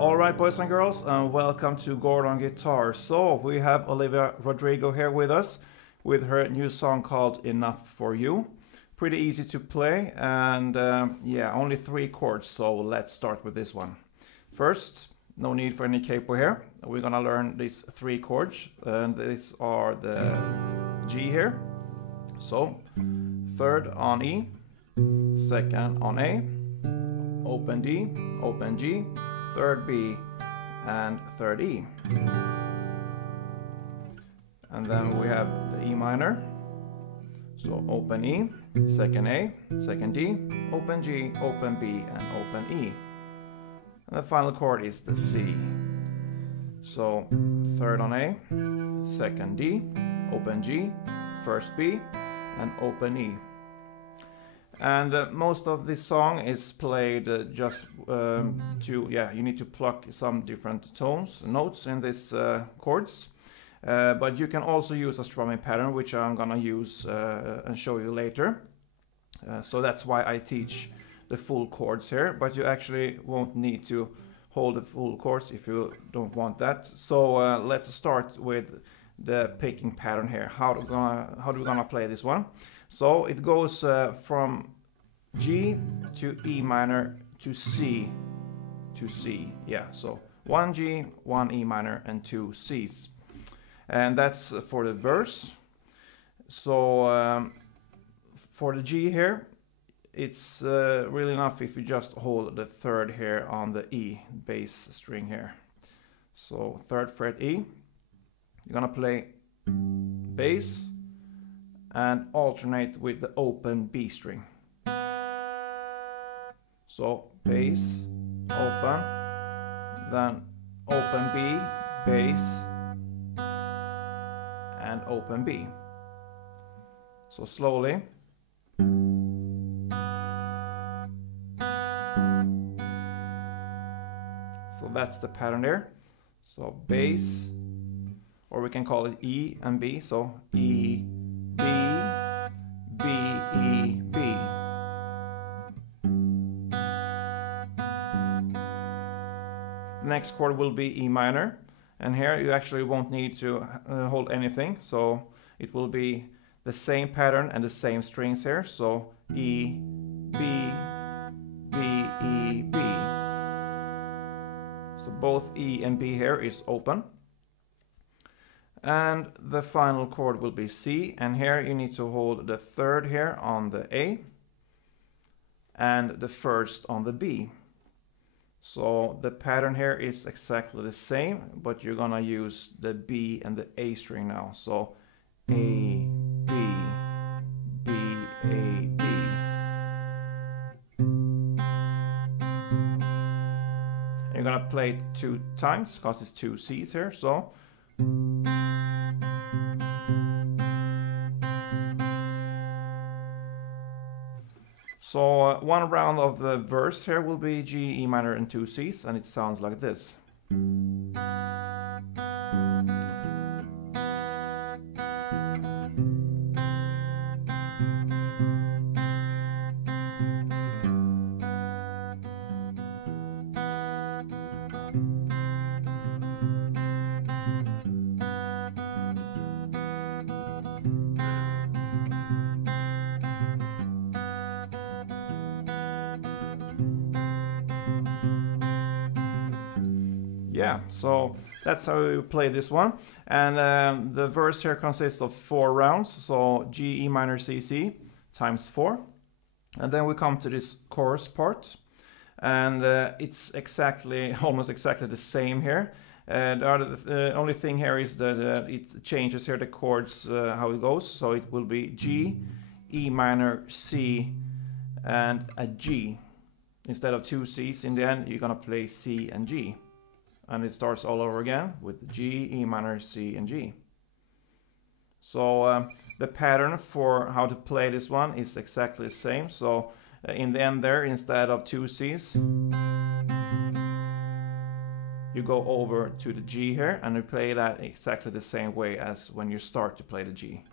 Alright, boys and girls, and welcome to Gordon Guitar. So we have Olivia Rodrigo here with us with her new song called Enough for You. Pretty easy to play, and yeah, only 3 chords, so let's start with this one. First, no need for any capo here. We're gonna learn these 3 chords, and these are the G here. So, 3rd on E, 2nd on A, open D, open G, 3rd B, and 3rd E. And then we have the E minor. So open E, 2nd A, 2nd D, open G, open B, and open E. And the final chord is the C. So 3rd on A, 2nd D, open G, 1st B, and open E. And most of this song is played just you need to pluck some different notes in these chords. But you can also use a strumming pattern, which I'm gonna use and show you later. So that's why I teach the full chords here, but you actually won't need to hold the full chords if you don't want that. So let's start with the picking pattern here. How do we gonna play this one? So it goes from G to E minor to C to C. Yeah, so 1 G, 1 E minor, and 2 C's. And that's for the verse. So for the G here, it's really enough if you just hold the 3rd here on the E bass string here. So 3rd fret E, you're gonna play bass and alternate with the open B string. So bass, open, then open B, bass, and open B. So slowly. So that's the pattern there. So bass, or we can call it E and B. So E, B, B, E, B. The next chord will be E minor. And here you actually won't need to hold anything, so it will be the same pattern and the same strings here. So E, B, B, E, B. So both E and B here is open. And the final chord will be C, and here you need to hold the 3rd here on the A and the 1st on the B. So the pattern here is exactly the same, but you're gonna use the B and the A string now. So A, B, B, A, B. And you're gonna play it 2 times because it's 2 C's here. So one round of the verse here will be G, E minor, and 2 C's, and it sounds like this. Yeah, so that's how you play this one. And the verse here consists of 4 rounds. So G, E minor, C, C times 4. And then we come to this chorus part. And it's almost exactly the same here. The only thing here is that it changes here the chords, how it goes. So it will be G, E minor, C, and a G. Instead of 2 C's in the end, you're gonna play C and G. And it starts all over again with G, E minor, C, and G. So the pattern for how to play this one is exactly the same. So in the end there, instead of 2 C's, you go over to the G here and you play that exactly the same way as when you start to play the G.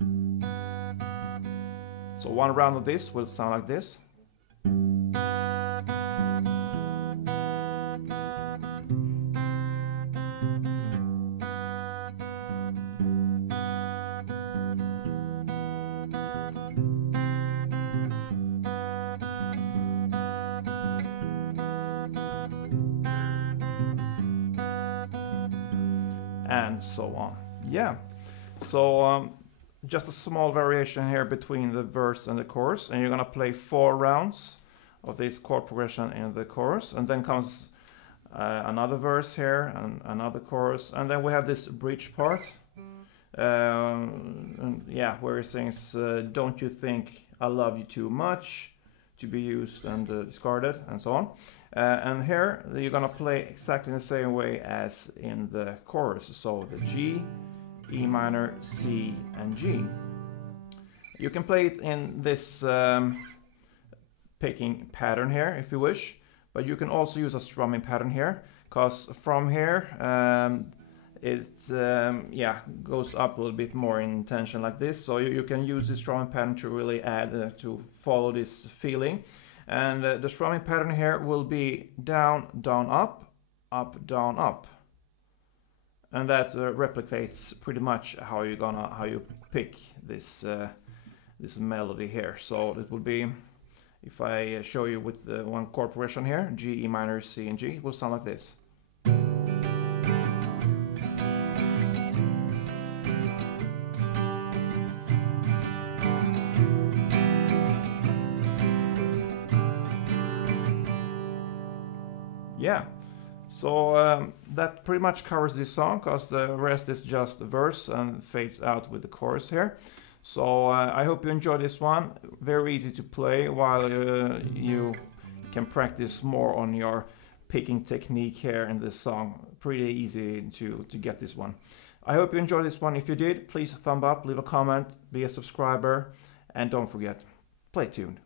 So one round of this will sound like this. and so on. Yeah, so just a small variation here between the verse and the chorus, and you're gonna play 4 rounds of this chord progression in the chorus, and then comes another verse here and another chorus, and then we have this bridge part, and yeah, where it sings don't you think I love you too much to be used and discarded, and so on. And here you're gonna play exactly the same way as in the chorus, so the G, E minor, C, and G. You can play it in this picking pattern here if you wish, but you can also use a strumming pattern here, because from here it yeah, goes up a little bit more in tension like this, so you can use this strumming pattern to really add to follow this feeling. And the strumming pattern here will be down, down, up, down, up, and that replicates pretty much how you pick this this melody here. So it will be, if I show you with the one chord progression here, G, E minor, C, and G, it will sound like this. Yeah, so that pretty much covers this song, because the rest is just the verse and fades out with the chorus here. So I hope you enjoyed this one. Very easy to play, while you can practice more on your picking technique here in this song. Pretty easy to get this one. I hope you enjoyed this one. If you did, please thumb up, leave a comment, be a subscriber, and don't forget, play tuned.